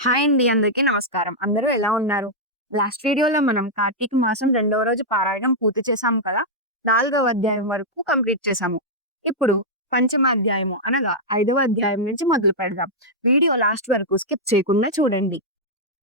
Hi అండి. అందరికీ నమస్కారం. అందరూ ఎలా ఉన్నారు? లాస్ట్ వీడియోలో మనం కార్తీక మాసం రెండవ రోజు పారాయణం పూర్తి చేశాం కదా! నాలుగవ అధ్యాయం వరకు కంప్లీట్ చేశాము. ఇప్పుడు పంచమ అధ్యాయము అనగా ఐదవ అధ్యాయం నుంచి మొదలు పెడదాం. వీడియో లాస్ట్ వరకు స్కిప్ చేయకుండా చూడండి.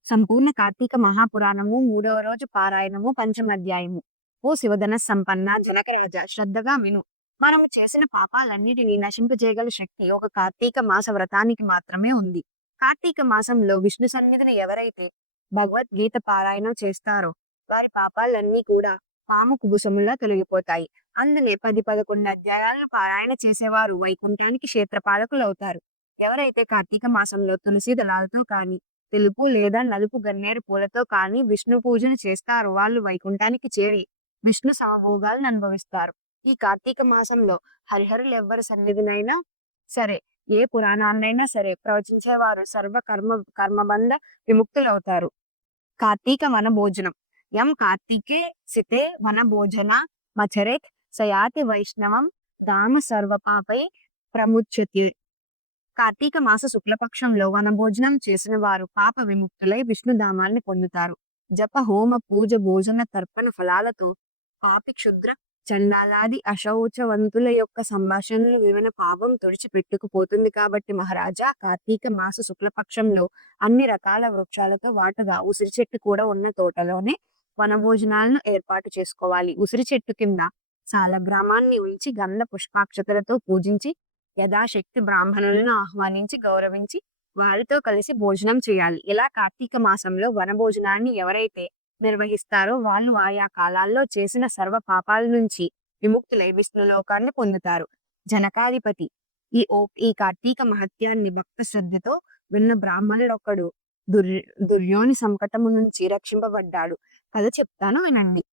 సంపూర్ణ కార్తీక మహాపురాణము మూడవ రోజు పారాయణము పంచమ అధ్యాయము. ఓ శివధన సంపన్న జనకరాజ శ్రద్ధగా విను. మనము చేసిన పాపాలన్నిటినీ నశింపజేయగల శక్తి ఒక కార్తీక మాస వ్రతానికి మాత్రమే ఉంది. కార్తీక మాసంలో విష్ణు సన్నిధిని ఎవరైతే భగవద్గీత పారాయణం చేస్తారో వారి పాపాలన్నీ కూడా పాము కుబుసములా తొలగిపోతాయి. అందునే 10-11 అధ్యాయాలను పారాయణ చేసేవారు వైకుంఠానికి క్షేత్రపాలకులు అవుతారు. ఎవరైతే కార్తీక మాసంలో తులసి దళాలతో కానీ తెలుపు లేదా నలుపు గన్నేరు పూలతో కానీ విష్ణు పూజను చేస్తారో వాళ్ళు వైకుంఠానికి చేరి విష్ణు సమభోగాలను అనుభవిస్తారు. ఈ కార్తీక మాసంలో హరిహరులు ఎవ్వరి సన్నిధినైనా సరే, ఏ పురాణాన్నైనా సరే ప్రవచించేవారు సర్వ కర్మబంధ విముక్తులవుతారు. కార్తీక వన భోజనం. కార్తీకే సితే వన భోజన మచరేత్ సయాతి వైష్ణవం ధామ సర్వపాపై ప్రముచ్యతే. కార్తీక మాస శుక్లపక్షంలో వనభోజనం చేసిన వారు పాప విముక్తులై విష్ణుధామాల్ని పొందుతారు. జప హోమ పూజ భోజన తర్పణ ఫలాలతో పాపి క్షుద్ర చండాలాది అశౌచవంతుల యొక్క సంభాషణలు వివన పాపం తుడిచిపెట్టుకుపోతుంది. కాబట్టి మహారాజా, కార్తీక మాస శుక్లపక్షంలో అన్ని రకాల వృక్షాలతో వాటుగా ఉసిరి చెట్టు కూడా ఉన్న తోటలోనే వనభోజనాలను ఏర్పాటు చేసుకోవాలి. ఉసిరి చెట్టు కింద సాలగ్రామాన్ని ఉంచి గంధ పుష్పాక్షతలతో పూజించి యథాశక్తి బ్రాహ్మణులను ఆహ్వానించి గౌరవించి వారితో కలిసి భోజనం చేయాలి. ఇలా కార్తీక మాసంలో వనభోజనాన్ని ఎవరైతే నిర్వహిస్తారో వాళ్ళు ఆయా కాలాల్లో చేసిన సర్వ పాపాల నుంచి విముక్తులై విష్ణులోకాన్ని పొందుతారు. జనకాధిపతి ఈ కార్తీక మహత్యాన్ని భక్త శ్రద్ధతో విన్న బ్రాహ్మణుడొక్కడు దుర్యోని సంకటము నుంచి రక్షింపబడ్డాడు. కథ చెప్తాను వినండి.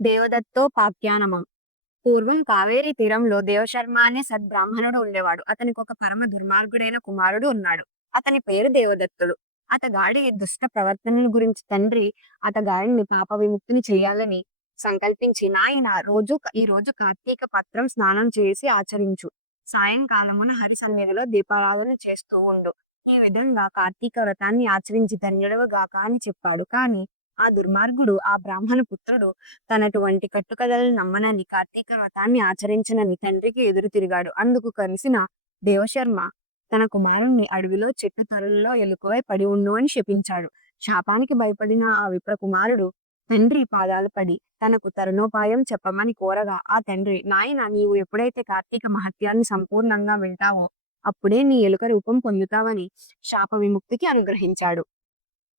దేవదత్తోపాఖ్యానమం. పూర్వం కావేరీ తీరంలో దేవశర్మ అనే సద్బ్రాహ్మణుడు ఉండేవాడు. అతనికి ఒక పరమ దుర్మార్గుడైన కుమారుడు ఉన్నాడు. అతని పేరు దేవదత్తుడు. అతగాడి దుష్ట ప్రవర్తనల గురించి తండ్రి అతగాడిని పాప విముక్తిని చేయాలని సంకల్పించి, నాయన ఈ రోజు కార్తీక పత్రం స్నానం చేసి ఆచరించు. సాయంకాలమున హరి సన్నిధిలో దీపారాధన చేస్తూ ఉండు. ఈ విధంగా కార్తీక వ్రతాన్ని ఆచరించి ధన్యుడవు గాక అని చెప్పాడు. కానీ ఆ దుర్మార్గుడు, ఆ బ్రాహ్మణ పుత్రుడు తనటువంటి కట్టుకథలను నమ్మనని, కార్తీక వ్రతాన్ని ఆచరించనని తండ్రికి ఎదురు తిరిగాడు. అందుకు కలిసిన దేవశర్మ తన కుమారుణ్ణి అడవిలో చెట్టు తొరల్లో ఎలుకవై పడి ఉండు అని శపించాడు. శాపానికి భయపడిన ఆ విప్ర కుమారుడు తండ్రి పాదాలు పడి తనకు తరుణోపాయం చెప్పమని కోరగా, ఆ తండ్రి, నాయన, నీవు ఎప్పుడైతే కార్తీక మహత్యాన్ని సంపూర్ణంగా వింటావో అప్పుడే నీ ఎలుక రూపం పొందుతావని శాప విముక్తికి అనుగ్రహించాడు.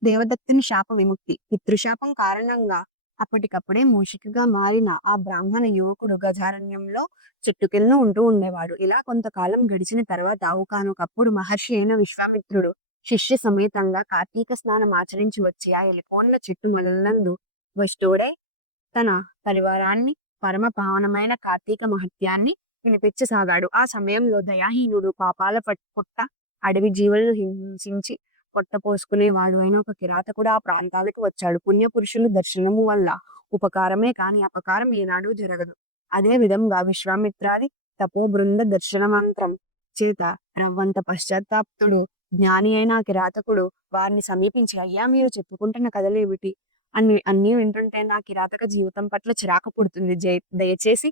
దేవదత్తుని శాప విముక్తి. పితృశాపం కారణంగా అప్పటికప్పుడే మూషికగా మారిన ఆ బ్రాహ్మణ యువకుడు గజారణ్యంలో చెట్టు కింద ఉంటూ ఉండేవాడు. ఇలా కొంతకాలం గడిచిన తర్వాత ఒకానొకప్పుడు మహర్షి అయిన విశ్వామిత్రుడు శిష్య సమేతంగా కార్తీక స్నానం ఆచరించి వచ్చి ఆ ఎలిపోన్ల చెట్టు మొదలందు వస్తుడై తన పరివారాన్ని పరమ పావనమైన కార్తీక మహత్యాన్ని వినిపించసాగాడు. ఆ సమయంలో దయాహీనుడు, పాపాల పుట్ట, అడవి జీవులను హింసించి పొట్ట పోసుకునేవాడు అయిన ఒక కిరాతకుడు ఆ ప్రాంతాలకు వచ్చాడు. పుణ్యపురుషుల దర్శనము వల్ల ఉపకారమే కాని అపకారం ఏనాడు జరగదు. అదే విధంగా విశ్వామిత్రాది తపో బృంద దర్శన మంత్రం చేత రవ్వంత పశ్చాత్తాప్తుడు జ్ఞాని అయిన ఆ కిరాతకుడు వారిని సమీపించి, అయ్యా, మీరు చెప్పుకుంటున్న కథలేమిటి? అన్ని వింటుంటే నా కిరాతక జీవితం పట్ల చిరాకు పుడుతుంది. దయచేసి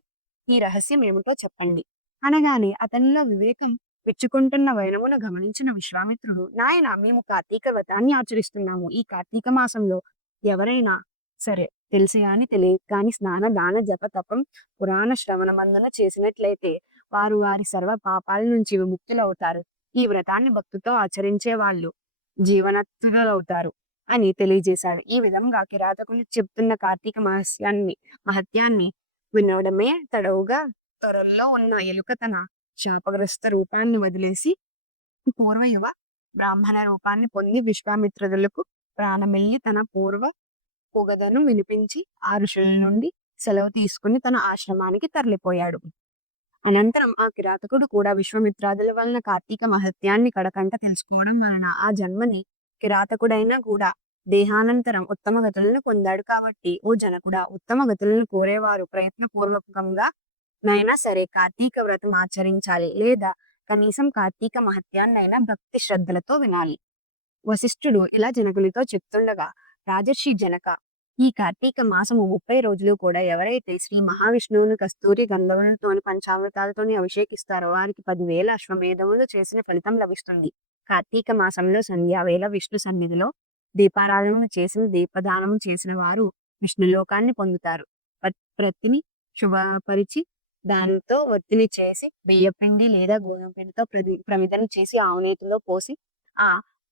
ఈ రహస్యం ఏమిటో చెప్పండి అనగానే అతనిలో వివేకం విచ్చుకుంటున్న వైనమును గమనించిన విశ్వామిత్రుడు, నాయన, మేము కార్తీక వ్రతాన్ని ఆచరిస్తున్నాము. ఈ కార్తీక మాసంలో ఎవరైనా సరే తెలిసి గాని తెలియక కాని స్నాన దాన జప తపం పురాణ శ్రవణ మందున చేసినట్లయితే వారు వారి సర్వ పాపాల నుంచి విముక్తులవుతారు. ఈ వ్రతాన్ని భక్తితో ఆచరించే వాళ్ళు జీవనత్తులవుతారు అని తెలియజేశాడు. ఈ విధంగా కిరాతకులు చెప్తున్న కార్తీక మహత్యాన్ని వినడమే తడవుగా త్వరలో ఉన్న ఎలుక తన శాపగ్రస్త రూపాన్ని వదిలేసి పూర్వయువ బ్రాహ్మణ రూపాన్ని పొంది విశ్వామిత్రులకు ప్రాణమిల్లి తన పూర్వ పొగదను వినిపించి ఆ ఋషుల నుండి సెలవు తీసుకుని తన ఆశ్రమానికి తరలిపోయాడు. అనంతరం ఆ కిరాతకుడు కూడా విశ్వామిత్రాదుల వలన కార్తీక మహత్యాన్ని కడకంట తెలుసుకోవడం వలన ఆ జన్మని కిరాతకుడైనా కూడా దేహానంతరం ఉత్తమ గతులను పొందాడు. కాబట్టి ఓ జనకుడా, ఉత్తమ గతులను కోరేవారు ప్రయత్నపూర్వకంగా నైనా సరే కార్తీక వ్రతం ఆచరించాలి, లేదా కనీసం కార్తీక మహత్యాన్నైనా భక్తి శ్రద్ధలతో వినాలి. వశిష్ఠుడు ఇలా జనకులతో చెప్తుండగా, రాజర్షి జనక, ఈ కార్తీక మాసము 30 రోజులు కూడా ఎవరైతే శ్రీ మహావిష్ణువుని కస్తూరి గంధములతోని పంచామృతాలతోని అభిషేకిస్తారో వారికి 10,000 అశ్వమేధములు చేసిన ఫలితం లభిస్తుంది. కార్తీక మాసంలో సంధ్యావేళ విష్ణు సన్నిధిలో దీపారాధన చేసిన దీపదానం చేసిన వారు విష్ణులోకాన్ని పొందుతారు. ప్రతిని శుభపరిచి దానితో ఒత్తిని చేసి బియ్యపిండి లేదా గోధుమ పిండితో ప్రమిదన చేసి ఆవునేతిలో పోసి ఆ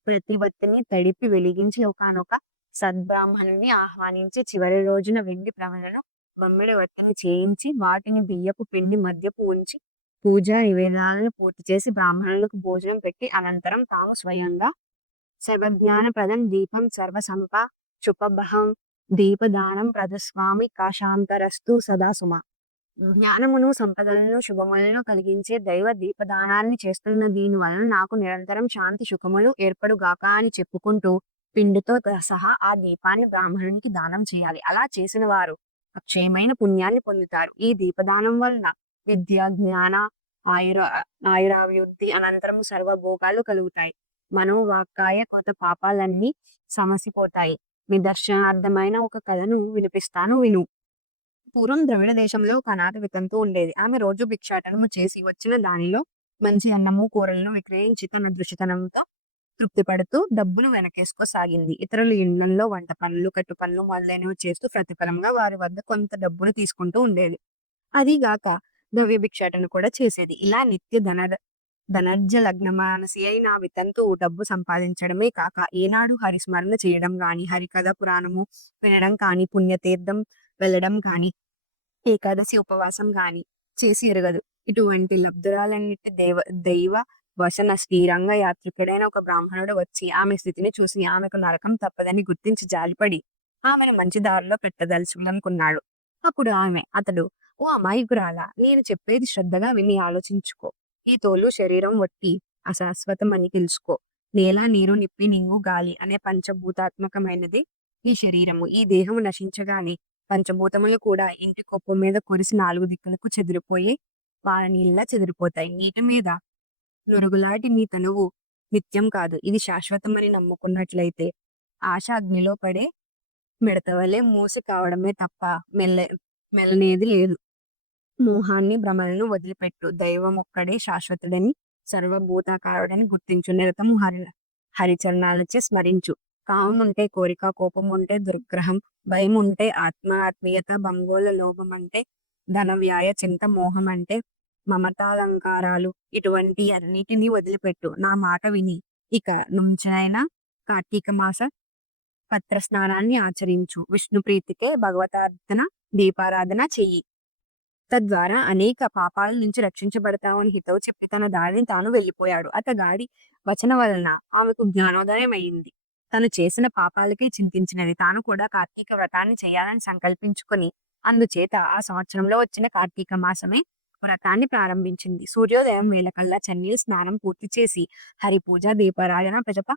ప్రతి ఒత్తిని తడిపి వెలిగించి ఒకానొక సద్బ్రాహ్మణుని ఆహ్వానించి చివరి రోజున వెండి ప్రమిదను బొమ్మిడి ఒత్తిని చేయించి వాటిని బియ్యపు పిండి మధ్యపు ఉంచి పూజా నివేదనాలను పూర్తి చేసి బ్రాహ్మణులకు భోజనం పెట్టి అనంతరం తాము స్వయంగా సర్వజ్ఞానప్రదం దీపం సర్వసంప చుపబహం దీపదానం ప్రదస్వామి కాశాంతరస్తు సదా సుమ. జ్ఞానమును సంపదలను శుభములను కలిగించే దైవ దీపదానాన్ని చేస్తున్న దీని వలన నాకు నిరంతరం శాంతి సుఖములు ఏర్పడుగాక అని చెప్పుకుంటూ పిండితో సహా ఆ దీపాన్ని బ్రాహ్మణునికి దానం చేయాలి. అలా చేసిన వారు అక్షయమైన పుణ్యాన్ని పొందుతారు. ఈ దీపదానం వలన విద్య, జ్ఞాన, ఆయురాభివృద్ధి అనంతరం సర్వభోగాలు కలుగుతాయి. మనోవాక్కాయ కొత్త పాపాలన్నీ సమసిపోతాయి. నిదర్శనార్థమైన ఒక కథను వినిపిస్తాను, విను. పూర్వం ద్రవిడ దేశంలో ఒక అనాథ వితంతు ఉండేది. ఆమె రోజు భిక్షాటనము చేసి వచ్చిన దానిలో మంచి అన్నము కూరలను విక్రయించి తన దృష్టితనంతో తృప్తిపడుతూ డబ్బును వెనకేసుకోసాగింది. ఇతరుల ఇళ్లలో వంట పనులు, కట్టు పనులు మొదలైనవి చేస్తూ ప్రతిఫలంగా వారి వద్ద కొంత డబ్బును తీసుకుంటూ ఉండేది. అదిగాక ద్రవ్య భిక్షాటన కూడా చేసేది. ఇలా నిత్య ధనర్జ లగ్న మానసి అయిన వితంతు డబ్బు సంపాదించడమే కాక ఏనాడు హరిస్మరణ చేయడం గాని, హరికథ పురాణము వినడం కాని, పుణ్యతీర్థం వెళ్ళడం కాని, ఏకాదశి ఉపవాసం గాని చేసి ఎరగదు. ఇటువంటి లబ్ధురాలన్నిటి దైవ వసన శ్రీరంగ యాత్రికుడైన ఒక బ్రాహ్మణుడు వచ్చి ఆమె స్థితిని చూసి ఆమెకు నరకం తప్పదని గుర్తించి జాలిపడి ఆమెను మంచి దారిలో పెట్టదలుచుకున్నాడు. అప్పుడు అతడు, ఓ అమాయకురాలా, నేను చెప్పేది శ్రద్ధగా విని ఆలోచించుకో. ఈ తోలు శరీరం వట్టి అశాశ్వతం అని తెలుసుకో. నేల, నీరు, నిప్పి, నింగు, గాలి అనే పంచభూతాత్మకమైనది ఈ శరీరము. ఈ దేహము నశించగానే పంచభూతములు కూడా ఇంటి కొప్పు మీద కురిసి 4 దిక్కులకు చెదిరిపోయి వారి నీళ్ళ చెదిరిపోతాయి. నీటి మీద నురుగులాంటి నీ తనువు నిత్యం కాదు, ఇది శాశ్వతమని నమ్ముకున్నట్లయితే ఆశ అగ్నిలో పడే మిడతవలే మూసి కావడమే తప్ప మెల్లనేది లేదు. మోహాన్ని, భ్రమలను వదిలిపెట్టు. దైవం ఒక్కడే శాశ్వతుడని, సర్వభూతాకారుడని గుర్తించు. నిరతము హరిచరణాలచే స్మరించు. కామం ఉంటే కోరిక, కోపం ఉంటే దుర్గ్రహం, భయం ఉంటే ఆత్మీయత, బంగోల లోభం అంటే ధన వ్యయ చింత, మోహం అంటే మమతాలంకారాలు, ఇటువంటి అన్నిటినీ వదిలిపెట్టు. నా మాట విని ఇక నుంచైనా కార్తీక మాస పత్ర స్నానాన్ని ఆచరించు. విష్ణు ప్రీతికే భగవతార్థన దీపారాధన చెయ్యి. తద్వారా అనేక పాపాల నుంచి రక్షించబడతావని హితవు చెప్పి తన దారిని తాను వెళ్ళిపోయాడు. అతగాడి వచన వలన ఆమెకు జ్ఞానోదయం అయింది. తను చేసిన పాపాలకే చింతించినది. తాను కూడా కార్తీక వ్రతాన్ని చేయాలని సంకల్పించుకొని అందుచేత ఆ సంవత్సరంలో వచ్చిన కార్తీక మాసమే వ్రతాన్ని ప్రారంభించింది. సూర్యోదయం వేళకల్లా చన్నీళ్ళు స్నానం పూర్తి చేసి హరి పూజ, దీపారాధన, ప్రజప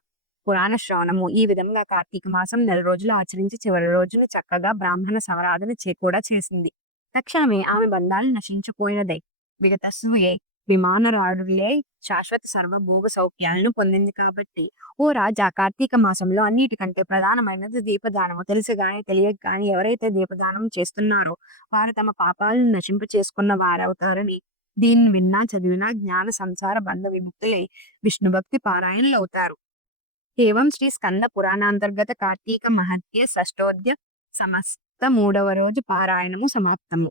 పురాణ శ్రవణము ఈ విధంగా కార్తీక మాసం 4 రోజులు ఆచరించి చివరి రోజున చక్కగా బ్రాహ్మణ సవరాధన కూడా చేసింది. తక్షణమే ఆమె బంధాలు నశించిపోయినదై విగతస్సుయే విమానరాడులే శాశ్వత సర్వభోగ సౌఖ్యాలను పొందింది. కాబట్టి ఓ రాజా, కార్తీక మాసంలో అన్నిటికంటే ప్రధానమైనది దీపదానము. తెలిసి గాని తెలియక గాని ఎవరైతే దీపదానం చేస్తున్నారో వారు తమ పాపాలను నశింపు చేసుకున్న వారవుతారని, దీన్ని విన్నా చదివినా జ్ఞాన సంసార బంధ విముక్తులై విష్ణుభక్తి పారాయణులు అవుతారు. ఏవం శ్రీ స్కంద పురాణాంతర్గత కార్తీక మహత్య షష్ఠోధ్య సమస్త 3వ రోజు పారాయణము సమాప్తము.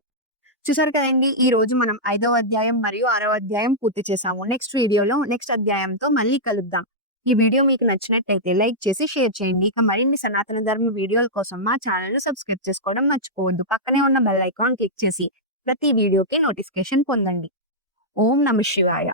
చూసారు కదండి, ఈ రోజు మనం 5వ అధ్యాయం మరియు 6వ అధ్యాయం పూర్తి చేసాము. నెక్స్ట్ వీడియోలో నెక్స్ట్ అధ్యాయంతో మళ్ళీ కలుద్దాం. ఈ వీడియో మీకు నచ్చినట్లయితే లైక్ చేసి షేర్ చేయండి. ఇక మరిన్ని సనాతన ధర్మ వీడియోల కోసం మా ఛానల్ ను సబ్స్క్రైబ్ చేసుకోవడం మర్చిపోవద్దు. పక్కనే ఉన్న బెల్ ఐకాన్ క్లిక్ చేసి ప్రతి వీడియోకి నోటిఫికేషన్ పొందండి. ఓం నమః శివాయ.